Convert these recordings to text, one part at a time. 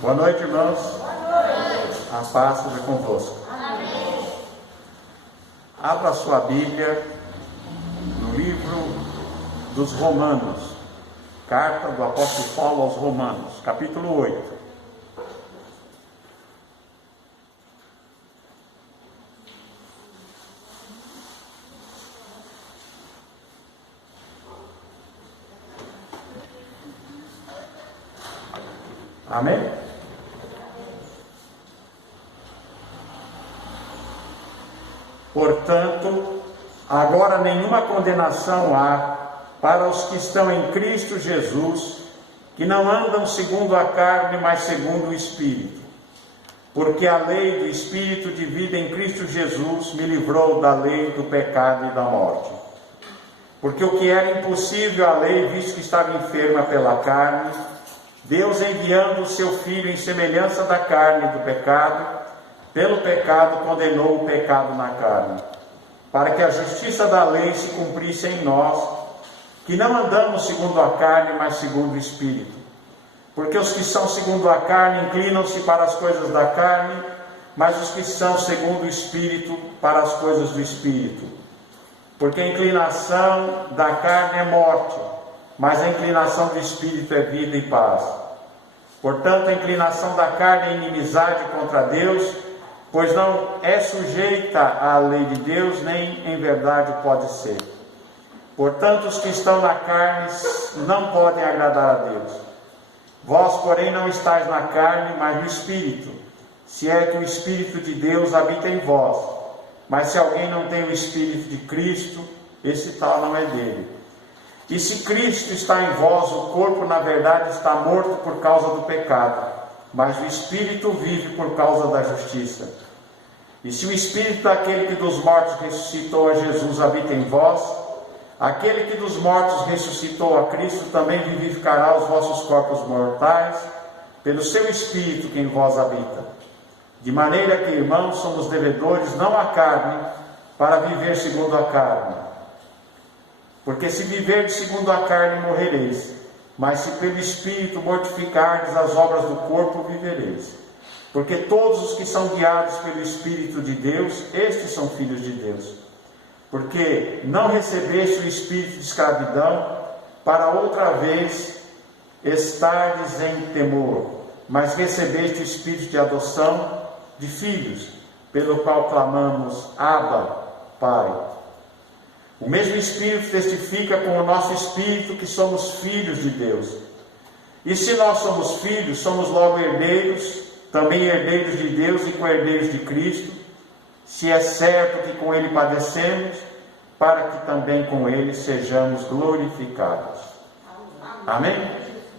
Boa noite, irmãos. Boa noite. A paz seja convosco. Amém. Abra sua Bíblia no livro dos Romanos, carta do apóstolo Paulo aos Romanos, capítulo 8. Amém? Portanto, agora nenhuma condenação há para os que estão em Cristo Jesus, que não andam segundo a carne, mas segundo o Espírito. Porque a lei do Espírito de vida em Cristo Jesus me livrou da lei do pecado e da morte. Porque o que era impossível à lei, visto que estava enferma pela carne, Deus, enviando o seu Filho em semelhança da carne do pecado, pelo pecado condenou o pecado na carne, para que a justiça da lei se cumprisse em nós, que não andamos segundo a carne, mas segundo o Espírito. Porque os que são segundo a carne inclinam-se para as coisas da carne, mas os que são segundo o Espírito para as coisas do Espírito. Porque a inclinação da carne é morte, mas a inclinação do Espírito é vida e paz. Portanto, a inclinação da carne é inimizade contra Deus, pois não é sujeita à lei de Deus, nem em verdade pode ser. Portanto, os que estão na carne não podem agradar a Deus. Vós, porém, não estáis na carne, mas no Espírito, se é que o Espírito de Deus habita em vós. Mas se alguém não tem o Espírito de Cristo, esse tal não é dele. E se Cristo está em vós, o corpo na verdade está morto por causa do pecado, mas o Espírito vive por causa da justiça. E se o Espírito daquele que dos mortos ressuscitou a Jesus habita em vós, aquele que dos mortos ressuscitou a Cristo também vivificará os vossos corpos mortais, pelo seu Espírito que em vós habita. De maneira que, irmãos, somos devedores não à carne, para viver segundo a carne. Porque se viverdes segundo a carne, morrereis, mas se pelo Espírito mortificardes as obras do corpo, vivereis. Porque todos os que são guiados pelo Espírito de Deus, estes são filhos de Deus. Porque não recebeste o espírito de escravidão, para outra vez estardes em temor, mas recebeste o espírito de adoção de filhos, pelo qual clamamos, Abba, Pai. O mesmo Espírito testifica com o nosso espírito que somos filhos de Deus. E se nós somos filhos, somos logo herdeiros, também herdeiros de Deus e co-herdeiros de Cristo, se é certo que com Ele padecemos, para que também com Ele sejamos glorificados. Amém?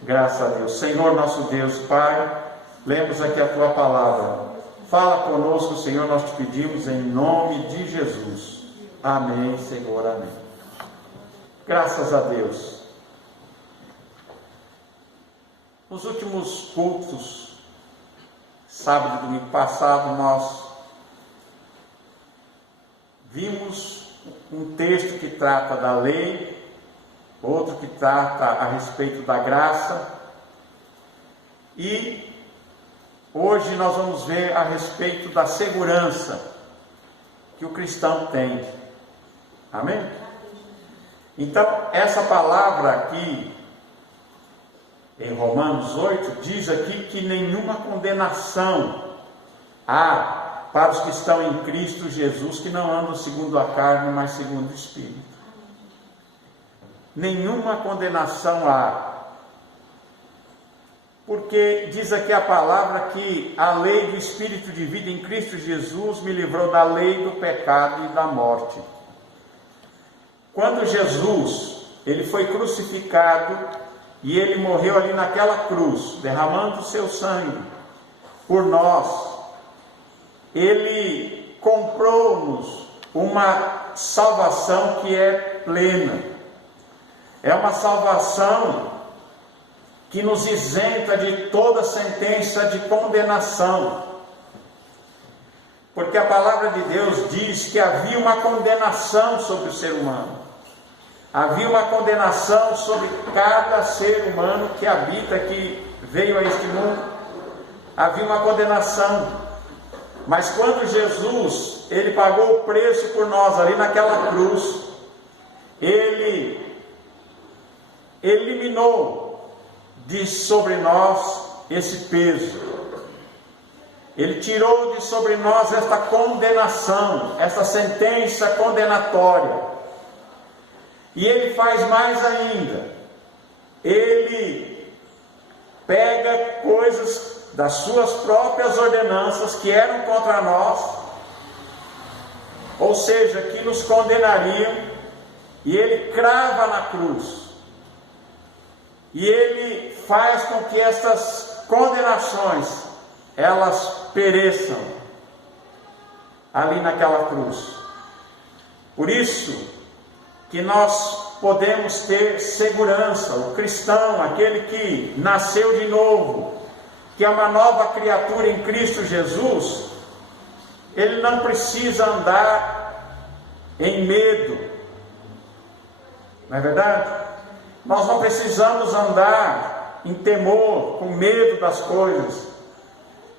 Graças a Deus. Senhor nosso Deus, Pai, lemos aqui a Tua palavra. Fala conosco, Senhor, nós te pedimos em nome de Jesus. Amém, Senhor, amém. Graças a Deus. Nos últimos cultos, sábado e domingo passado, nós vimos um texto que trata da lei, outro que trata a respeito da graça, e hoje nós vamos ver a respeito da segurança que o cristão tem. Amém? Então, essa palavra aqui, em Romanos 8, diz aqui que nenhuma condenação há para os que estão em Cristo Jesus, que não andam segundo a carne, mas segundo o Espírito. Nenhuma condenação há. Porque diz aqui a palavra que a lei do Espírito de vida em Cristo Jesus me livrou da lei do pecado e da morte. Quando Jesus, ele foi crucificado e ele morreu ali naquela cruz, derramando o seu sangue por nós, ele comprou-nos uma salvação que é plena. É uma salvação que nos isenta de toda sentença de condenação. Porque a palavra de Deus diz que havia uma condenação sobre o ser humano. Havia uma condenação sobre cada ser humano que habita, que veio a este mundo. havia uma condenação. Mas quando Jesus, ele pagou o preço por nós ali naquela cruz, ele eliminou de sobre nós esse peso. Ele tirou de sobre nós esta condenação, esta sentença condenatória. E ele faz mais ainda. Ele pega coisas das suas próprias ordenanças que eram contra nós, ou seja, que nos condenariam, e ele crava na cruz. E ele faz com que estas condenações, elas pereçam ali naquela cruz. Por isso que nós podemos ter segurança, o cristão, aquele que nasceu de novo, que é uma nova criatura em Cristo Jesus, ele não precisa andar em medo, não é verdade? Nós não precisamos andar em temor, com medo das coisas,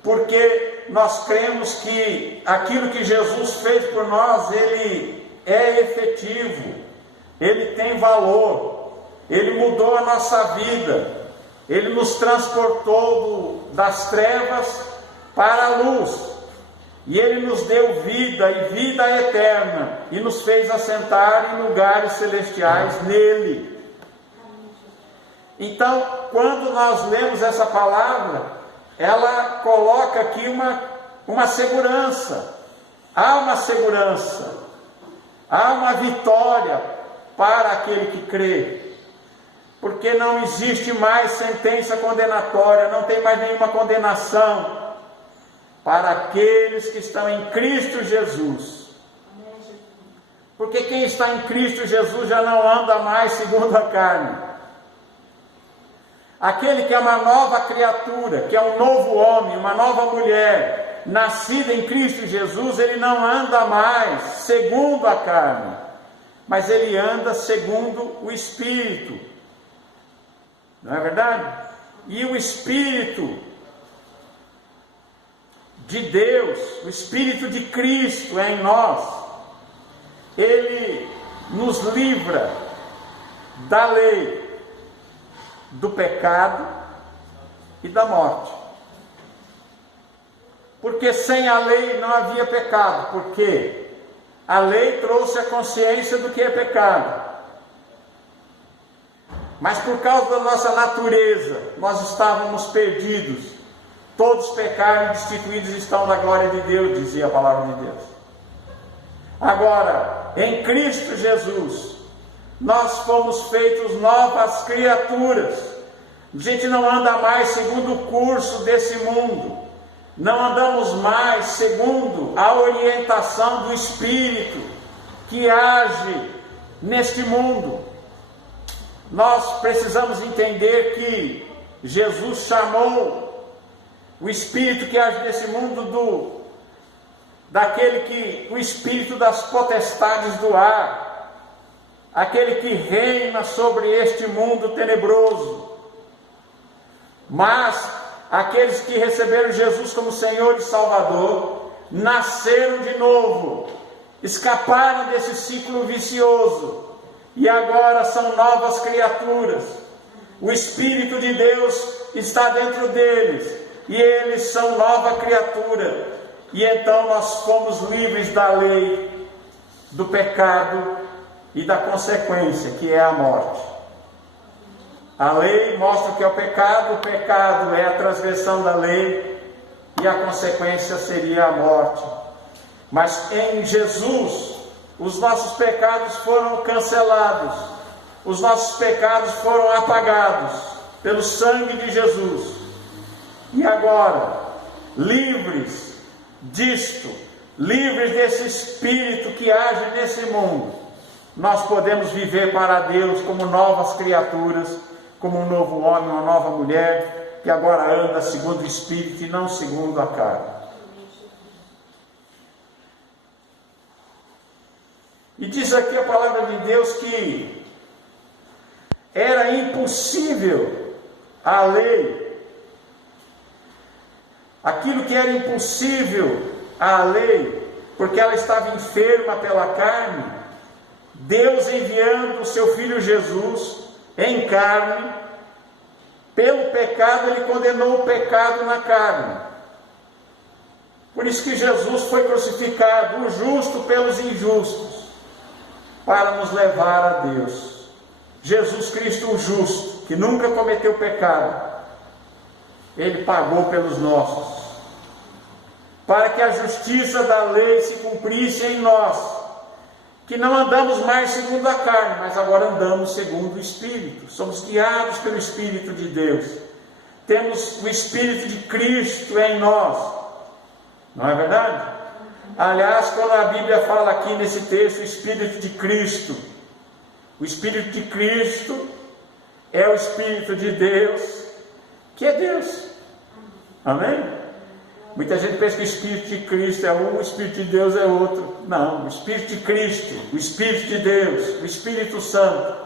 porque nós cremos que aquilo que Jesus fez por nós, ele é efetivo, ele tem valor, ele mudou a nossa vida, ele nos transportou das trevas para a luz, e ele nos deu vida e vida eterna, e nos fez assentar em lugares celestiais nele. Então, quando nós lemos essa palavra, ela coloca aqui uma segurança. Há uma segurança, há uma vitória para aquele que crê, porque não existe mais sentença condenatória, não tem mais nenhuma condenação para aqueles que estão em Cristo Jesus. Porque quem está em Cristo Jesus já não anda mais segundo a carne. Aquele que é uma nova criatura, que é um novo homem, uma nova mulher, nascida em Cristo Jesus, ele não anda mais segundo a carne, mas ele anda segundo o Espírito. Não é verdade? E o Espírito de Deus, o Espírito de Cristo é em nós, ele nos livra da lei, do pecado e da morte. Porque sem a lei não havia pecado, porque a lei trouxe a consciência do que é pecado. Mas por causa da nossa natureza, nós estávamos perdidos. Todos pecaram e destituídos estão da glória de Deus, dizia a palavra de Deus. Agora, em Cristo Jesus, nós fomos feitos novas criaturas. A gente não anda mais segundo o curso desse mundo. Não andamos mais segundo a orientação do Espírito que age neste mundo. Nós precisamos entender que Jesus chamou o Espírito que age nesse mundo o Espírito das potestades do ar, aquele que reina sobre este mundo tenebroso. Mas aqueles que receberam Jesus como Senhor e Salvador, nasceram de novo, escaparam desse ciclo vicioso, e agora são novas criaturas. O Espírito de Deus está dentro deles, e eles são nova criatura, e então nós fomos livres da lei, do pecado e da consequência, que é a morte. A lei mostra o que é o pecado é a transgressão da lei, e a consequência seria a morte. Mas em Jesus, os nossos pecados foram cancelados, os nossos pecados foram apagados pelo sangue de Jesus. E agora, livres disto, livres desse espírito que age nesse mundo, nós podemos viver para Deus como novas criaturas, como um novo homem, uma nova mulher, que agora anda segundo o Espírito e não segundo a carne. E diz aqui a palavra de Deus que era impossível a lei aquilo que era impossível à lei, porque ela estava enferma pela carne, Deus enviando o seu Filho Jesus em carne, pelo pecado, ele condenou o pecado na carne. Por isso que Jesus foi crucificado, o justo pelos injustos, para nos levar a Deus. Jesus Cristo, o justo, que nunca cometeu pecado, ele pagou pelos nossos, para que a justiça da lei se cumprisse em nós, que não andamos mais segundo a carne, mas agora andamos segundo o Espírito. Somos guiados pelo Espírito de Deus. Temos o Espírito de Cristo em nós. Não é verdade? Aliás, quando a Bíblia fala aqui nesse texto, o Espírito de Cristo, o Espírito de Cristo é o Espírito de Deus, que é Deus. Amém? Muita gente pensa que o Espírito de Cristo é um, o Espírito de Deus é outro. Não, o Espírito de Cristo, o Espírito de Deus, o Espírito Santo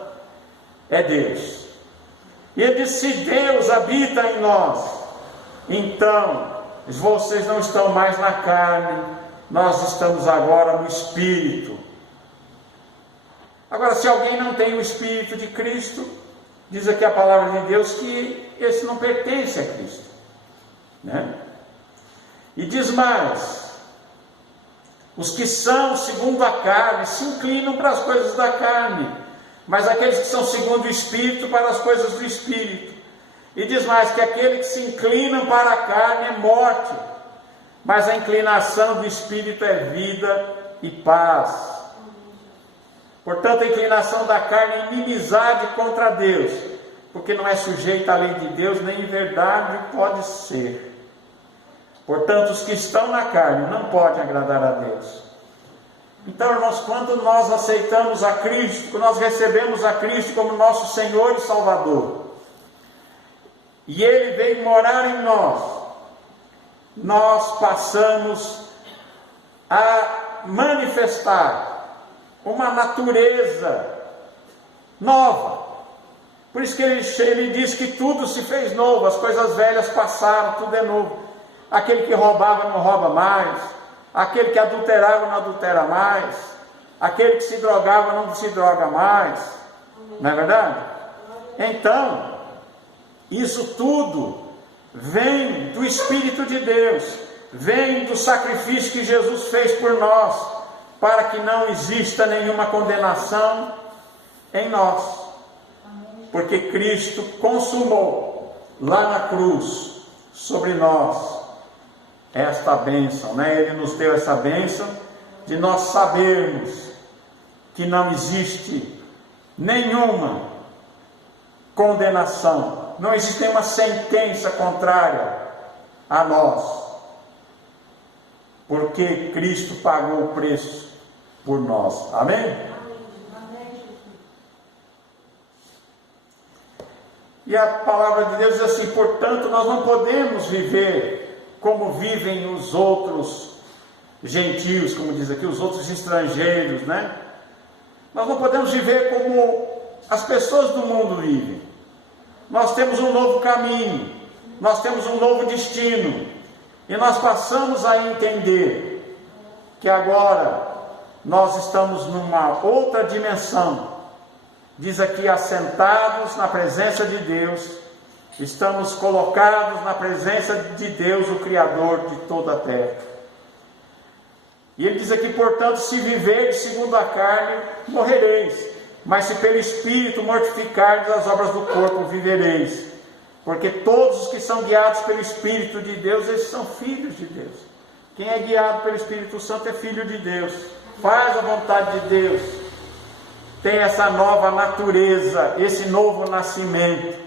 é Deus. E ele diz: se Deus habita em nós, então vocês não estão mais na carne, nós estamos agora no Espírito. Agora, se alguém não tem o Espírito de Cristo, diz aqui a palavra de Deus que esse não pertence a Cristo, né? E diz mais: os que são segundo a carne se inclinam para as coisas da carne, mas aqueles que são segundo o Espírito, para as coisas do Espírito. E diz mais que aquele que se inclinam para a carne é morte, mas a inclinação do Espírito é vida e paz. Portanto, a inclinação da carne é inimizade contra Deus, porque não é sujeita à lei de Deus, nem em verdade pode ser. Portanto, os que estão na carne não podem agradar a Deus. Então, irmãos, quando nós aceitamos a Cristo, quando nós recebemos a Cristo como nosso Senhor e Salvador, e Ele veio morar em nós passamos a manifestar uma natureza nova. Por isso que ele diz que tudo se fez novo, as coisas velhas passaram, tudo é novo. Aquele que roubava não rouba mais, aquele que adulterava não adultera mais, aquele que se drogava não se droga mais, não é verdade? Então, isso tudo vem do Espírito de Deus, vem do sacrifício que Jesus fez por nós, para que não exista nenhuma condenação em nós, porque Cristo consumou lá na cruz sobre nós esta bênção, né? Ele nos deu essa bênção de nós sabermos que não existe nenhuma condenação, não existe nenhuma sentença contrária a nós, porque Cristo pagou o preço por nós. Amém? E a palavra de Deus diz assim: portanto, nós não podemos viver como vivem os outros gentios, como diz aqui, os outros estrangeiros, né? Nós não podemos viver como as pessoas do mundo vivem. Nós temos um novo caminho, nós temos um novo destino, e nós passamos a entender que agora nós estamos numa outra dimensão. Diz aqui: assentados na presença de Deus, estamos colocados na presença de Deus, o Criador de toda a terra. E ele diz aqui: portanto, se viveres segundo a carne, morrereis, mas se pelo Espírito mortificardes as obras do corpo, vivereis. Porque todos os que são guiados pelo Espírito de Deus, esses são filhos de Deus. Quem é guiado pelo Espírito Santo é filho de Deus, faz a vontade de Deus, tem essa nova natureza, esse novo nascimento,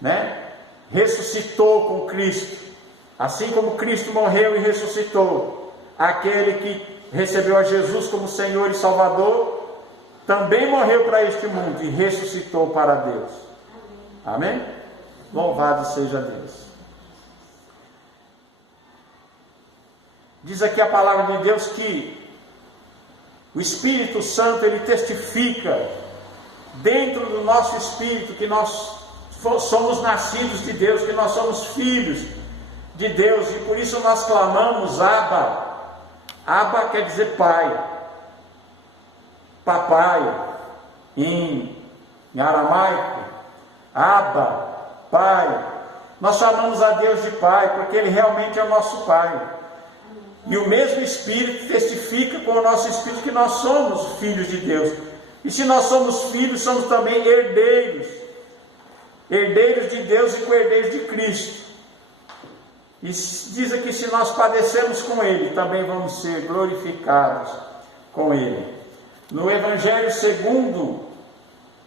né? Ressuscitou com Cristo, assim como Cristo morreu e ressuscitou. Aquele que recebeu a Jesus como Senhor e Salvador também morreu para este mundo e ressuscitou para Deus. Amém? Louvado seja Deus. Diz aqui a palavra de Deus que o Espírito Santo, ele testifica dentro do nosso espírito que nós somos nascidos de Deus, que nós somos filhos de Deus, e por isso nós clamamos Abba. Abba quer dizer pai, papai, em aramaico, Abba, pai. Nós chamamos a Deus de pai, porque Ele realmente é o nosso pai. E o mesmo Espírito testifica com o nosso Espírito que nós somos filhos de Deus. E se nós somos filhos, somos também herdeiros. Herdeiros de Deus e co-herdeiros de Cristo. E diz aqui, se nós padecemos com Ele, também vamos ser glorificados com Ele. No Evangelho segundo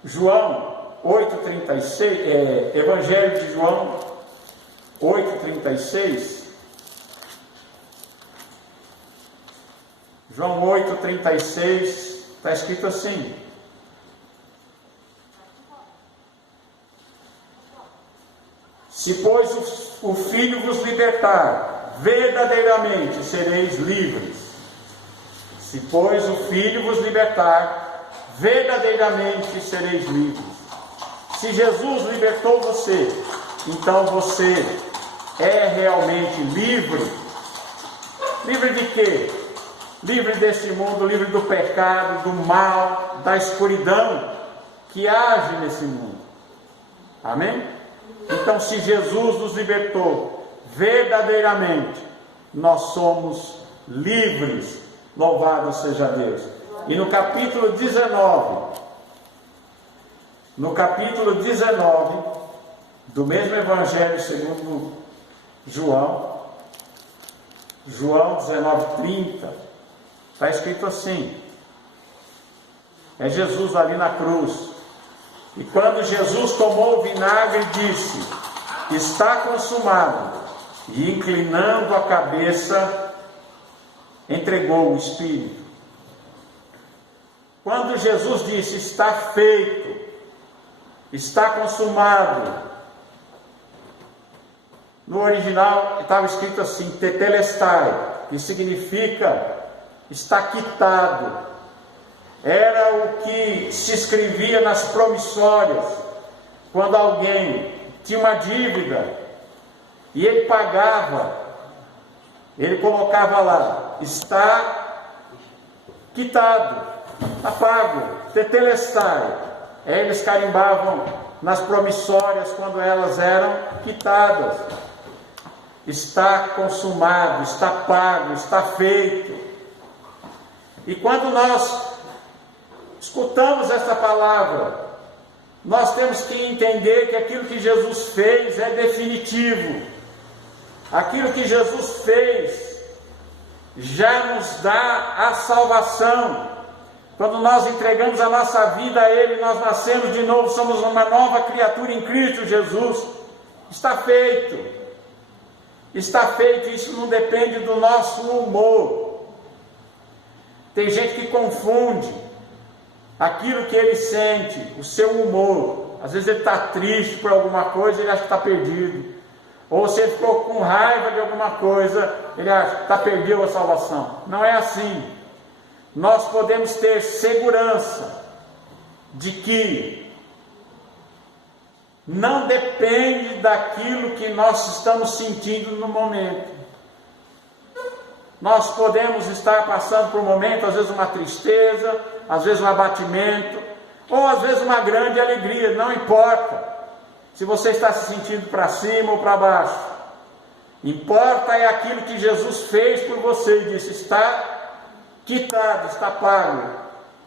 João 8,36, Evangelho de João 8,36, João 8,36, está escrito assim: se pois o Filho vos libertar, verdadeiramente sereis livres. Se pois o Filho vos libertar, verdadeiramente sereis livres. Se Jesus libertou você, então você é realmente livre. Livre de quê? Livre deste mundo, livre do pecado, do mal, da escuridão que age nesse mundo. Amém? Então, se Jesus nos libertou, verdadeiramente, nós somos livres. Louvado seja Deus. E no capítulo 19, do mesmo Evangelho segundo João 19:30, está escrito assim, é Jesus ali na cruz, e quando Jesus tomou o vinagre, disse: está consumado, e inclinando a cabeça, entregou o Espírito. Quando Jesus disse: está feito, está consumado, no original estava escrito assim, tetelestai, que significa está quitado. Era o que se escrevia nas promissórias, quando alguém tinha uma dívida e ele pagava, ele colocava lá: está quitado, está pago, tetelestai. Eles carimbavam nas promissórias quando elas eram quitadas. Está consumado, está pago, está feito. E quando nós escutamos essa palavra, nós temos que entender que aquilo que Jesus fez é definitivo. Aquilo que Jesus fez já nos dá a salvação. Quando nós entregamos a nossa vida a Ele, nós nascemos de novo, somos uma nova criatura em Cristo Jesus. Está feito. Está feito, isso não depende do nosso humor. Tem gente que confunde aquilo que ele sente, o seu humor. Às vezes ele está triste por alguma coisa, ele acha que está perdido. Ou se ele ficou com raiva de alguma coisa, ele acha que está perdido a salvação. Não é assim. Nós podemos ter segurança de que não depende daquilo que nós estamos sentindo no momento. Nós podemos estar passando por um momento, às vezes uma tristeza, às vezes um abatimento, ou às vezes uma grande alegria, não importa se você está se sentindo para cima ou para baixo. Importa é aquilo que Jesus fez por você e disse: está quitado, está pago.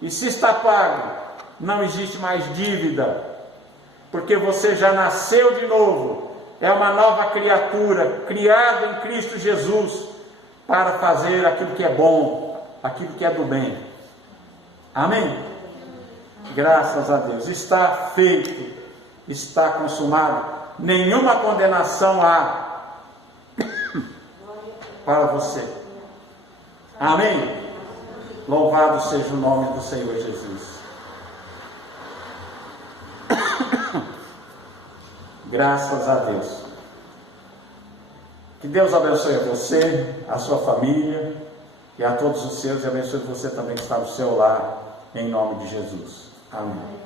E se está pago, não existe mais dívida, porque você já nasceu de novo, é uma nova criatura, criada em Cristo Jesus, para fazer aquilo que é bom, aquilo que é do bem. Amém? Graças a Deus. Está feito, está consumado. Nenhuma condenação há para você. Amém? Louvado seja o nome do Senhor Jesus. Graças a Deus. Que Deus abençoe a você, a sua família e a todos os seus, e abençoe você também que está no seu lar, em nome de Jesus. Amém.